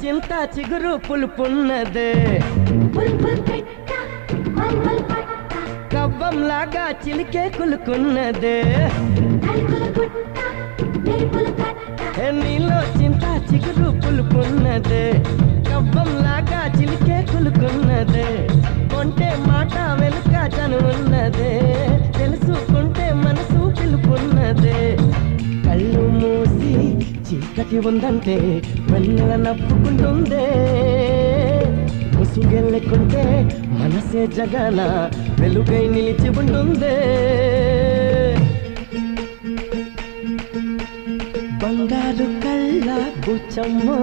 చింత చిగురు పులుపున్నదే కవ్వంలాగా చిలికే కులుకున్నదే నీలో చింత చిగురు పులుపున్నదే కవ్వంలాగా చిలికే కులుకున్నదే కొంటే మాట వెనుక చనువున్నదే తెలుసుకుంటే మనసు పిలుపున్నదే కళ్ళు మూసి చీకటి ఉందంటే వెన్నెల నవ్వుకుంటుందే ముసుగెళ్ళకుంటే మనసే జగన వెలుగై నిలిచి ఉంటుందే బంగారు కళ్ళ బుచ్చమ్మో